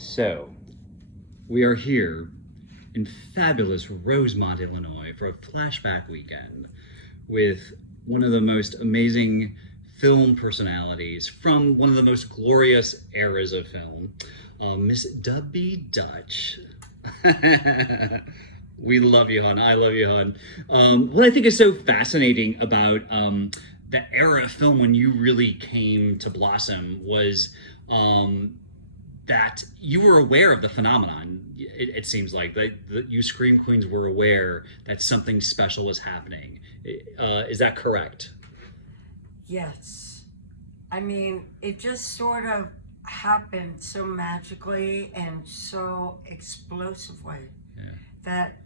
So, we are here in fabulous Rosemont, Illinois for a flashback weekend with one of the most amazing film personalities from one of the most glorious eras of film, Miss Debbie Dutch. We love you, hon. I love you, hon. What I think is so fascinating about the era of film when you really came to blossom was that you were aware of the phenomenon. It seems like that you Scream Queens were aware that something special was happening. Is that correct? Yes. I mean, it just sort of happened so magically and so explosively that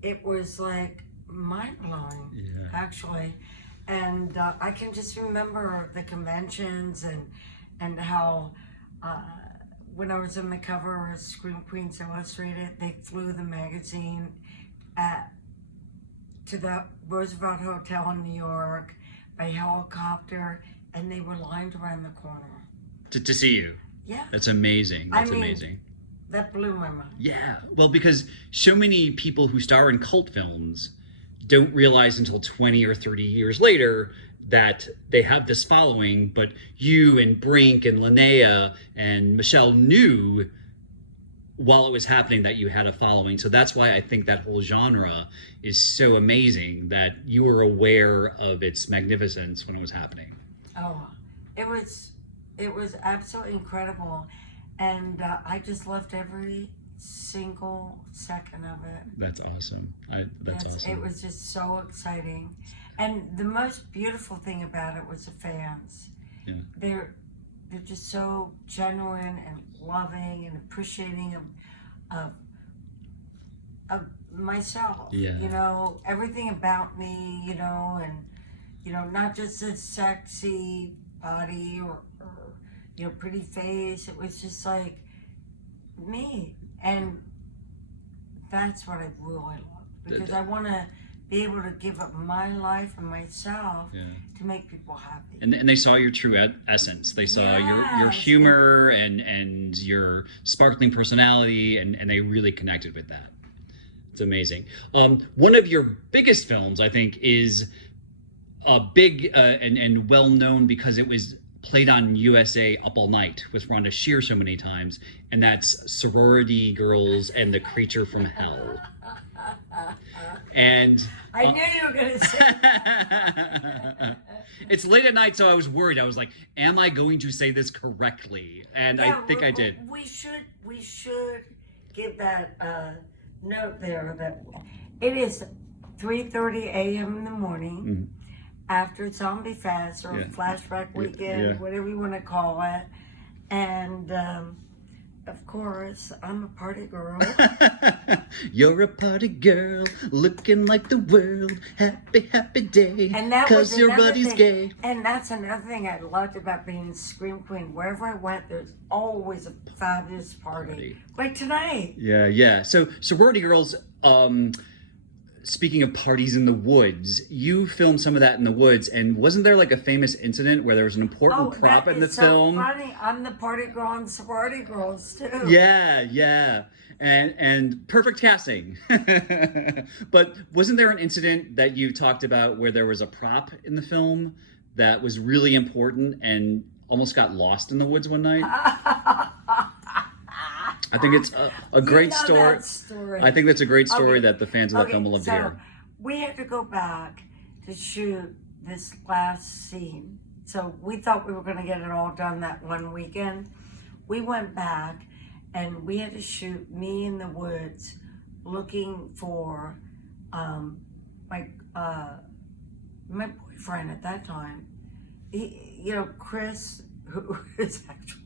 it was like mind-blowing, actually. And I can just remember the conventions and how when I was on the cover of Scream Queens Illustrated, they flew the magazine to the Roosevelt Hotel in New York by helicopter, and they were lined around the corner. To see you? Yeah. That's amazing. That's amazing. That blew my mind. Yeah. Well, because so many people who star in cult films don't realize until 20 or 30 years later that they have this following, but you and Brink and Linnea and Michelle knew while it was happening that you had a following. So that's why I think that whole genre is so amazing, that you were aware of its magnificence when it was happening. Oh, it was absolutely incredible. And I just loved every single second of it. That's awesome. That's awesome. It was just so exciting. And the most beautiful thing about it was the fans. Yeah. They're just so genuine and loving and appreciating of myself. Yeah. You know, everything about me, you know, and, you know, not just a sexy body or you know, pretty face. It was just like me. And that's what I really love, because I want to be able to give up my life and myself to make people happy. And they saw your true essence. They saw your humor and your sparkling personality, and they really connected with that. It's amazing. One of your biggest films, I think, is big and well known because it was played on USA Up All Night with Rhonda Shear so many times, and that's Sorority Girls and the Creature from Hell. And I knew you were going to say that. It's late at night, so I was worried. I was like, am I going to say this correctly? And I think I did. We should give that note there that it is 3:30 a.m. in the morning. Mm-hmm. After Zombie Fest or Flashback Weekend, whatever you want to call it. And, of course, I'm a party girl. You're a party girl, looking like the world. Happy, happy day, because your buddy's gay. And that's another thing I loved about being a Scream Queen. Wherever I went, there's always a fabulous party. Like tonight. Yeah. So, Sorority Girls... speaking of parties in the woods, you filmed some of that in the woods, and wasn't there like a famous incident where there was an important prop in the film? Oh, funny. I'm the party girl in Sorority Girls too. Yeah. And perfect casting. But wasn't there an incident that you talked about where there was a prop in the film that was really important and almost got lost in the woods one night? I think it's a great story. I think that's a great story that the fans of the film will love to hear. We had to go back to shoot this last scene. So we thought we were going to get it all done that one weekend. We went back and we had to shoot me in the woods looking for my boyfriend at that time. Chris, who is actually...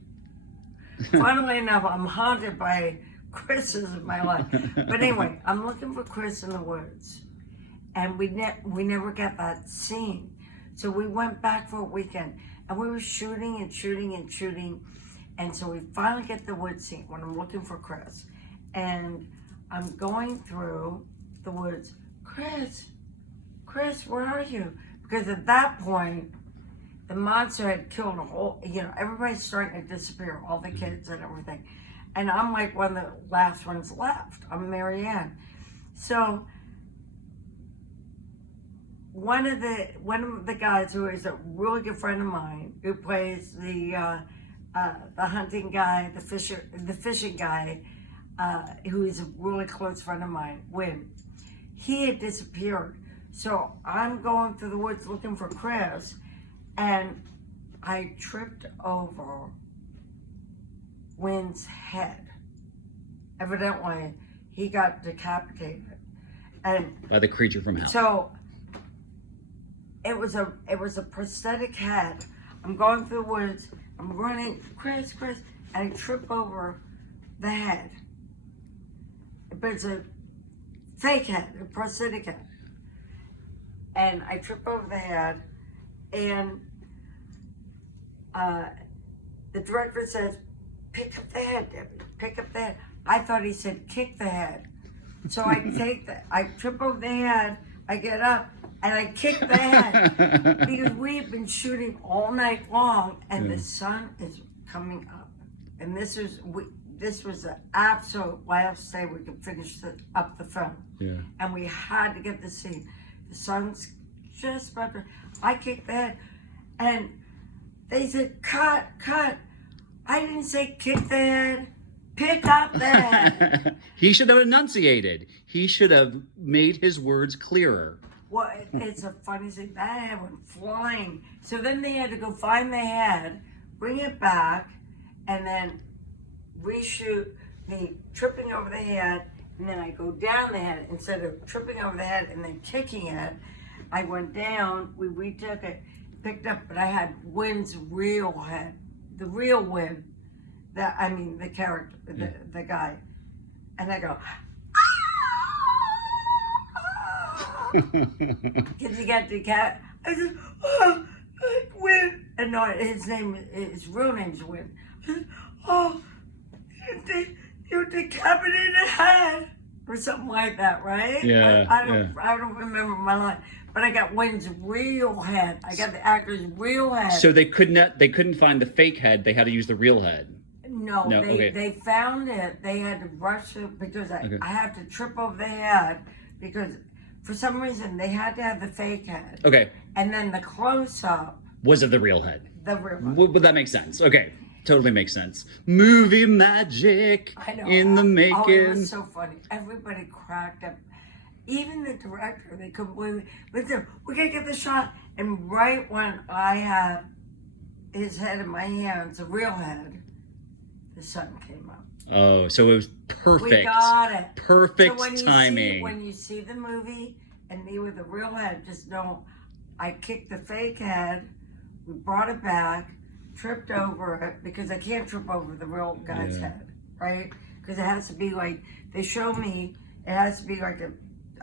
Funnily enough, I'm haunted by Chris's in my life. But anyway, I'm looking for Chris in the woods. And we never got that scene. So we went back for a weekend. And we were shooting. And so we finally get the woods scene when I'm looking for Chris. And I'm going through the woods. Chris, where are you? Because at that point, the monster had killed everybody's starting to disappear, all the kids and everything. and I'm like one of the last ones left. I'm Marianne. So one of the guys who is a really good friend of mine, who plays the hunting guy, the fishing guy, who is a really close friend of mine, Win, he had disappeared. So I'm going through the woods looking for Chris, and I tripped over Wynn's head. Evidently, he got decapitated, and By the creature from hell. so it was a prosthetic head. I'm going through the woods. I'm running, Chris, and I trip over the head. But it's a fake head, a prosthetic head. And I trip over the head, and the director says, "Pick up the head, Debbie. Pick up the head." I thought he said, "Kick the head." So I trip over the head. I get up and I kick the head because we have been shooting all night long, and the sun is coming up. And this was the absolute last day we could finish up the film. Yeah. And we had to get the scene. The sun's just about to. I kicked the head, and they said, "Cut, cut." I didn't say kick the head. Pick up the head. He should have enunciated. He should have made his words clearer. Well, it's a funny thing. That head went flying. So then they had to go find the head, bring it back, and then reshoot me tripping over the head. And then I go down the head instead of tripping over the head and then kicking it. I went down. We retook it, picked up, but I had Wynn's real head, the real Wynn. The character, the guy, and I go. Because he got decapitated. I said, "Oh, Wynn," and no, his real name's Wynn. I said, "Oh, you decapitated head," or something like that, right? Yeah. I don't remember my line, but I got Wynn's real head. I got the actor's real head. So they couldn't find the fake head. They had to use the real head. No, okay. they found it. They had to rush it because I had to trip over the head because for some reason they had to have the fake head. Okay. And then the close up Was of the real head. the real one. Well, that makes sense. Okay. Totally makes sense. Movie magic I know. in the making. Oh, it was so funny. Everybody cracked up. Even the director, they couldn't believe it. Listen, we gotta get the shot. And right when I have his head in my hands, the real head, the sun came up. Oh, so it was perfect. We got it. Perfect so timing. When you see the movie and me with the real head, just know I kicked the fake head. We brought it back, tripped over it because I can't trip over the real guy's head, right? Because it has to be like they show me. It has to be like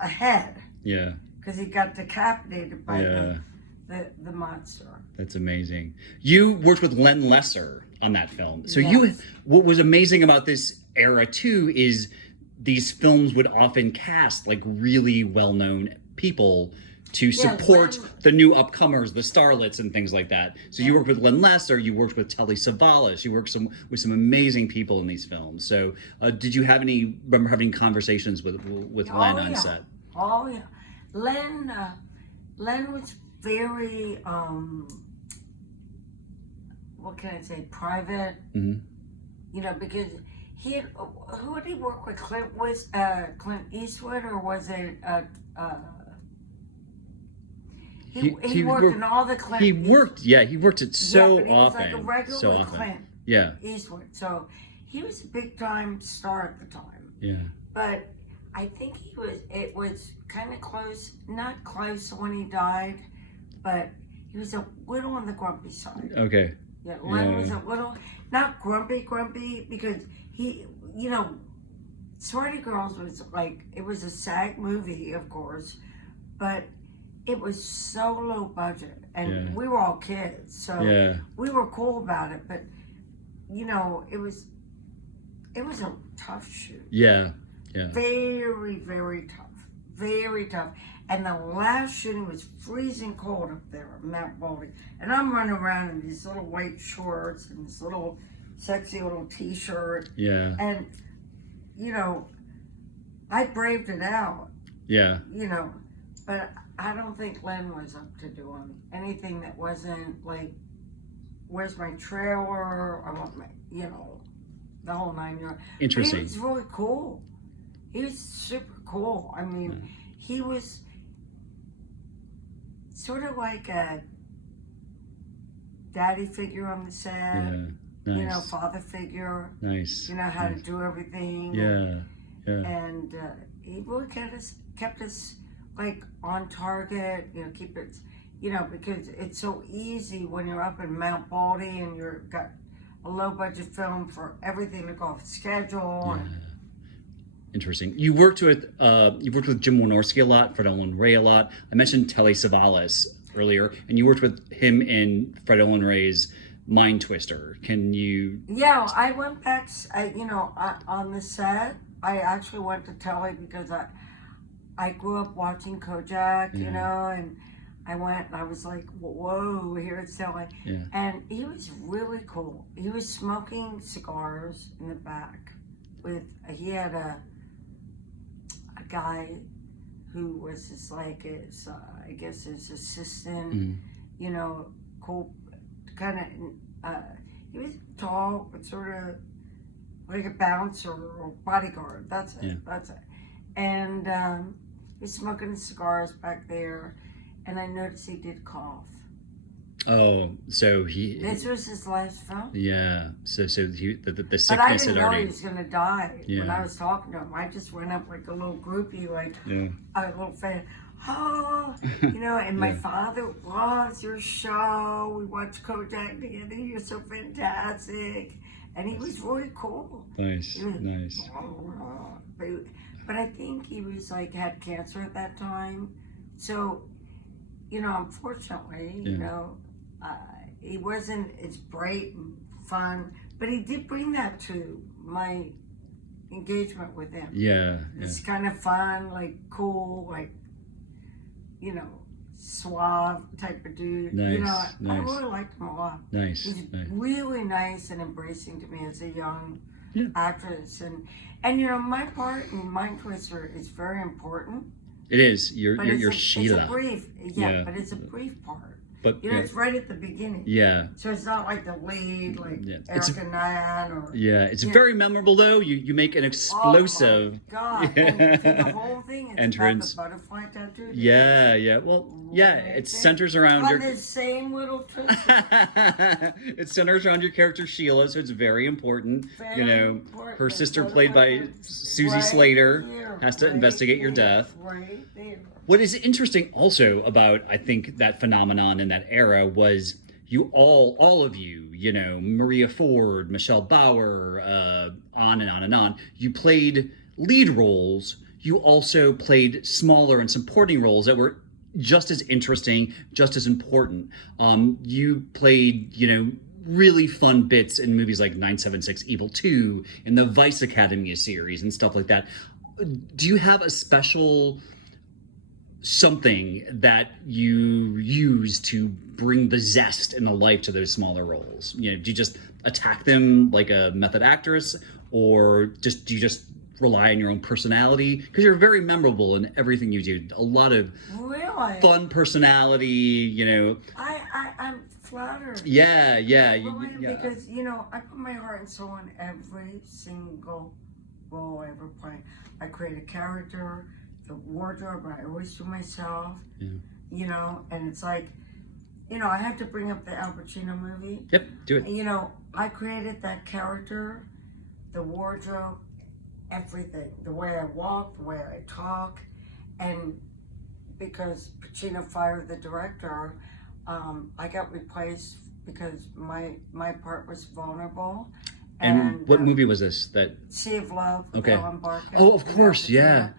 a head. Yeah. Because he got decapitated by the monster. That's amazing. You worked with Len Lesser on that film. So Yes. what was amazing about this era too is these films would often cast like really well-known people to support the new upcomers, the starlets and things like that. So you worked with Len Lesser, you worked with Telly Savalas, you worked with some amazing people in these films. So did you remember having conversations with Len on set? Oh yeah. Len was very what can I say, private. Mm-hmm. You know, because who did he work with? Clint Eastwood, or was it he worked in all the Clint. He worked it so but he often. was like a regular so with often. Clint Yeah. Eastwood. So he was a big time star at the time. Yeah. But I think it was kind of close, not close when he died, but he was a little on the grumpy side. Okay. Yeah, Len was a little, not grumpy, because he, Sorority Girls was like, it was a SAG movie, of course, but it was so low budget, and we were all kids, so we were cool about it, but, it was a tough shoot. Yeah, yeah. Very, very tough. Very tough. And the last shooting was freezing cold up there at Mount Baldy. And I'm running around in these little white shorts and this little sexy little T-shirt, Yeah. and you know, I braved it out. Yeah. You know, but I don't think Len was up to doing anything that wasn't like, where's my trailer? I want my, you know, the whole 9 yards. Interesting. But he was really cool. He was super cool. I mean, he was sort of like a daddy figure on the set. Yeah. Nice. You know, father figure. Nice. You know how to do everything. Yeah. Yeah. And he really kept us like on target. You know, keep it. You know, because it's so easy when you're up in Mount Baldy and you're got a low budget film for everything to go off schedule. Yeah. Interesting. You worked with Jim Wynorski a lot, Fred Olen Ray a lot. I mentioned Telly Savalas earlier, and you worked with him in Fred Olen Ray's Mind Twister. Can you? Yeah, I went back. On the set, I actually went to Telly because I grew up watching Kojak, you know, and I went and I was like, whoa, here's Telly. Yeah. And he was really cool. He was smoking cigars in the back he had a guy who was his, like, his, I guess his assistant, you know, cool, kind of, he was tall, but sort of like a bouncer or bodyguard. That's it. And he was smoking cigars back there, and I noticed he did cough. Oh, so This was his last film. Yeah. So the sickness But I didn't had know already. he was gonna die when Yeah. I was talking to him. I just went up like a little groupie, like Yeah. a little fan. Oh, you know. And my father loves your show. We watched Kojak together. You're so fantastic. And he was really cool. Nice. He was, Nice. But I think he was like had cancer at that time. So, you know, unfortunately, you know, he wasn't as bright and fun, but he did bring that to my engagement with him. Yeah. It's kind of fun, like cool, like, you know, suave type of dude. Nice, You know, I nice. really liked him a lot. Nice. He's Nice. really nice and embracing to me as a young actress. And you know, my part in Mind Twister is very important. It is. You're It's Sheila. a brief, but it's a brief part. But You know, it's right at the beginning. Yeah. So it's not like the lead, like It's- Eric and Nan or. Yeah. It's very memorable though. You make an explosive. Oh my God! And through the whole thing, it's Entrance. about the butterfly tattoo. Yeah. Yeah. Well. Yeah. It centers around on your. this same little twist. It centers around your character Sheila, so it's very important. Very you know, important. her sister, That's played by right Susie Slater, here, has to right investigate your there, death. Right there. What is interesting also about, I think, that phenomenon in that era was you all of you, you know, Maria Ford, Michelle Bauer, on and on and on. You played lead roles. You also played smaller and supporting roles that were just as interesting, just as important. You played, you know, really fun bits in movies like 976 Evil 2 and the Vice Academy series and stuff like that. Do you have a special something that you use to bring the zest and the life to those smaller roles? You know, do you just attack them like a method actress, or do you just rely on your own personality? Because you're very memorable in everything you do. A lot of Really? fun personality, you know. I'm flattered. Yeah. Because, you know, I put my heart and soul in every single role I ever play. I create a character, the wardrobe, I always do myself, you know, and it's like, you know, I have to bring up the Al Pacino movie. Yep, do it. You know, I created that character, the wardrobe, everything, the way I walk, the way I talk, and because Pacino fired the director, I got replaced because my part was vulnerable. And what movie was this? That Sea of Love with Okay. Ellen Barkin. Oh, of course, yeah.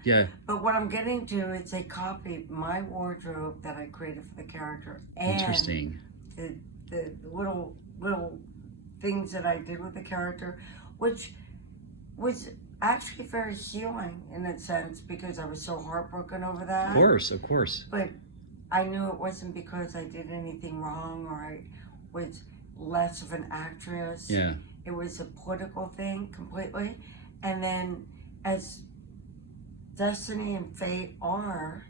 But what I'm getting to is a copy of my wardrobe that I created for the character. And Interesting. The little things that I did with the character, which was actually very healing in a sense because I was so heartbroken over that. Of course. But I knew it wasn't because I did anything wrong or I was less of an actress. Yeah. it was a political thing completely. And then as destiny and fate are,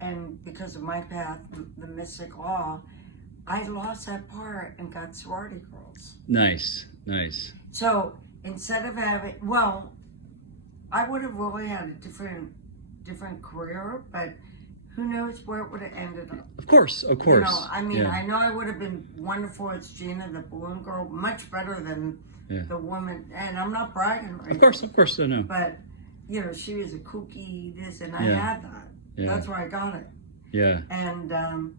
and because of my path, the mystic law, I lost that part and got Sorority Girls. Nice, nice. So instead of having, well, I would have really had a different career, but who knows where it would have ended up. Of course, of course. You know, I mean, Yeah. I know I would have been wonderful as Gina, the balloon girl, much better than the woman. And I'm not bragging right Of course, I know. But, you know, she was a kooky this, and I Yeah. had that. Yeah. That's where I got it. Yeah. And,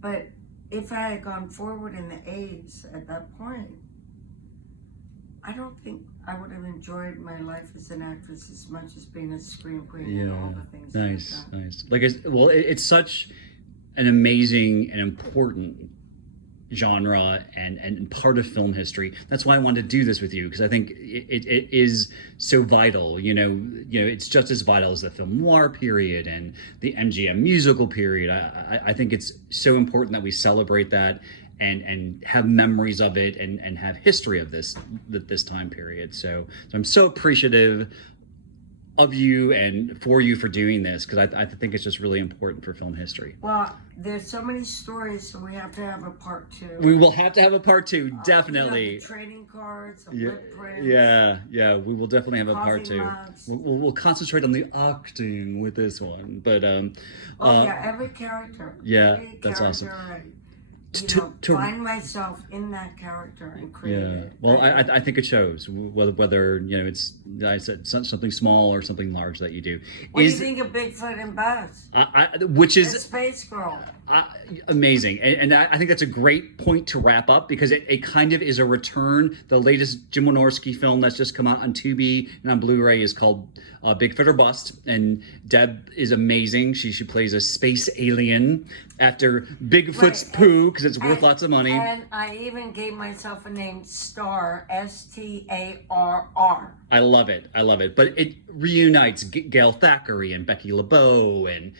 but if I had gone forward in the A's at that point, I don't think I would have enjoyed my life as an actress as much as being a screen queen and all the things Nice, like that. nice. Like, it's such an amazing and important genre and part of film history. That's why I wanted to do this with you, because I think it is so vital. You know, it's just as vital as the film noir period and the MGM musical period. I think it's so important that we celebrate that and have memories of it and have history of this time period. So I'm so appreciative of you and for you for doing this, because I think it's just really important for film history. Well, there's so many stories, so we have to have a part 2. We will have to have a part 2, definitely. You know, the trading cards, the lip prints. Yeah, we will definitely have a part coffee 2. mugs. We'll concentrate on the acting with this one, but yeah, every character. Yeah, every that's awesome. You know, find myself in that character and create it. Well, I think it shows whether it's, I said, something small or something large that you do. What do you think of Bigfoot and Buzz? Which The is Space Girl. amazing, and I think that's a great point to wrap up, because it kind of is a return. The latest Jim Wynorski film that's just come out on Tubi and on Blu-ray is called Bigfoot or Bust, and Deb is amazing. She plays a space alien after Bigfoot's poo, because it's worth lots of money. And I even gave myself a name, Star, Starr. I love it. But it reunites Gail Thackeray and Becky LeBeau and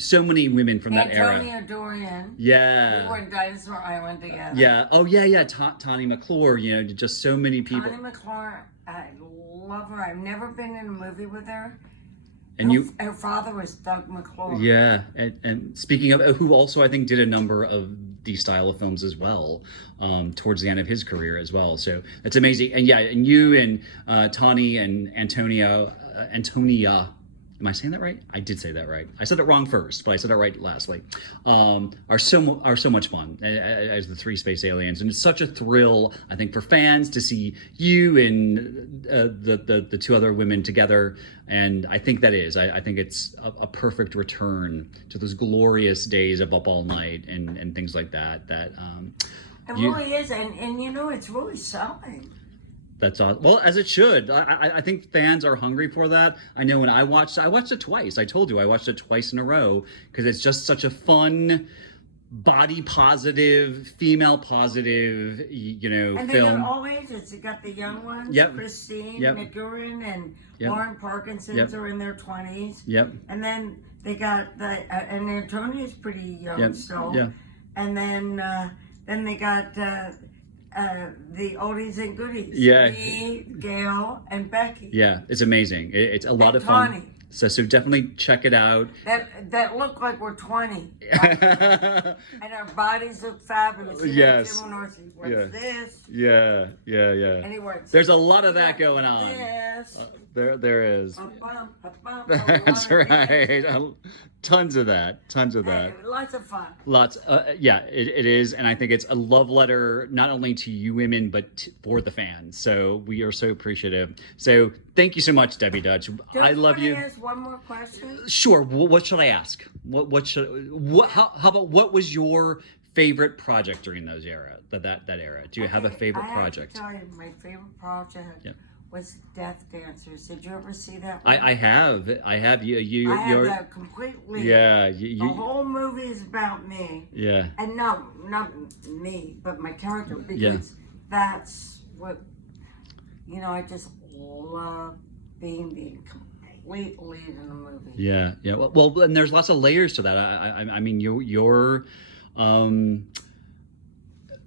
so many women from that era. Antonia Dorian. Yeah. We were in Dinosaur Island together. Yeah. Oh, yeah. Tawny McClure. just so many people. Tawny McClure, I love her. I've never been in a movie with her. And her father was Doug McClure. Yeah, and speaking of, who also I think did a number of these style of films as well, towards the end of his career as well. So that's amazing. And yeah, and you and Tawny and Antonia. Am I saying that right? I did say that right. I said it wrong first, but I said it right lastly. Are so much fun as the 3 space aliens, and it's such a thrill, I think, for fans to see you and the 2 other women together. And I think that is. I think it's a perfect return to those glorious days of Up All Night and things like that. It really is, and it's really selling. That's awesome. Well, as it should. I think fans are hungry for that. I know when I watched it twice. I told you I watched it twice in a row, because it's just such a fun, body positive, female positive, and they film. got all ages. They got the young ones, Christine McGurran and Lauren Parkinson's are in their 20s. Yep. And then they got and Antonia's pretty young still. Yeah. And then they got the oldies and goodies. Yeah. Me, Gail, and Becky. Yeah, it's amazing. It's a lot of Tawny. fun. So definitely check it out. That look like we're 20. And our bodies look fabulous. Yes. What's this? Yeah. Anyway, there's a lot of that going on. This. There is. That's right. Tons of that. Lots of fun. Lots. Yeah, it is. And I think it's a love letter, not only to you women, but for the fans. So we are so appreciative. So thank you so much, Debbie Dutch. I love you. Can I ask one more question? Sure. What should I ask? How about what was your favorite project during those era? That era? Do you have a favorite project? I have to tell you, my favorite project was Death Dancers. Did you ever see that one? I have. You. I have that completely. Yeah. The whole movie is about me. Yeah. And not me, but my character, because that's what, I just love being the complete lead in the movie. Yeah. Well, and there's lots of layers to that. I mean, you're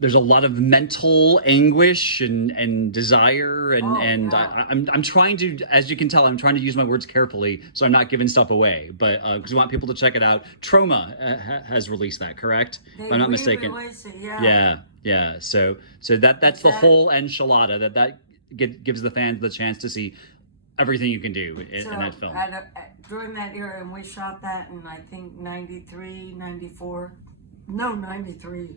there's a lot of mental anguish and desire and yeah. I'm trying to, as you can tell, I'm trying to use my words carefully so I'm not giving stuff away, but because we want people to check it out. Trauma has released that, correct? They If I'm not mistaken. re-release it, yeah. Yeah. So that's the whole enchilada that gives the fans the chance to see everything you can do in that film. During that era, and we shot that in, I think, 93, 94. No, 93.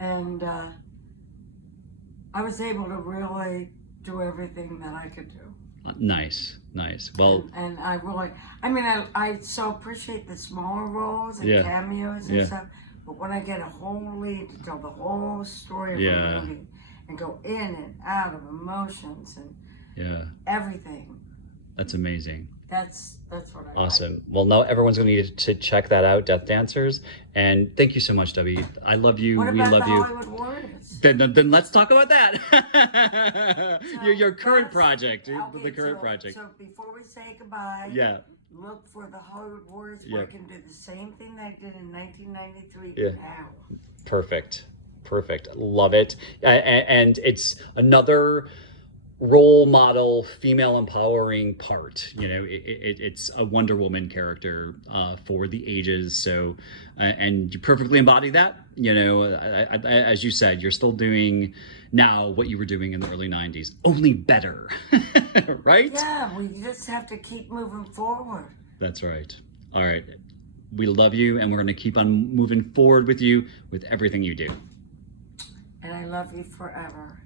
And I was able to really do everything that I could do. Nice. Well, and I really, I mean, I so appreciate the smaller roles and cameos and stuff. But when I get a whole lead to tell the whole story of a movie and go in and out of emotions and everything, that's amazing. That's what I Awesome. like. Well, now everyone's going to need to check that out, Death Dancers. And thank you so much, Debbie. I love you. What We about love the you. Hollywood Warriors? Then let's talk about that. your current project. Okay, The current project. So before we say goodbye, look for the Hollywood Warriors where I can do the same thing that I did in 1993 now. Perfect. Love it. And it's another role model, female empowering part. You know, it's a Wonder Woman character for the ages. So, and you perfectly embody that. You know, as you said, you're still doing now what you were doing in the early 90s, only better, right? Yeah, we just have to keep moving forward. That's right. All right. We love you, and we're going to keep on moving forward with you with everything you do. And I love you forever.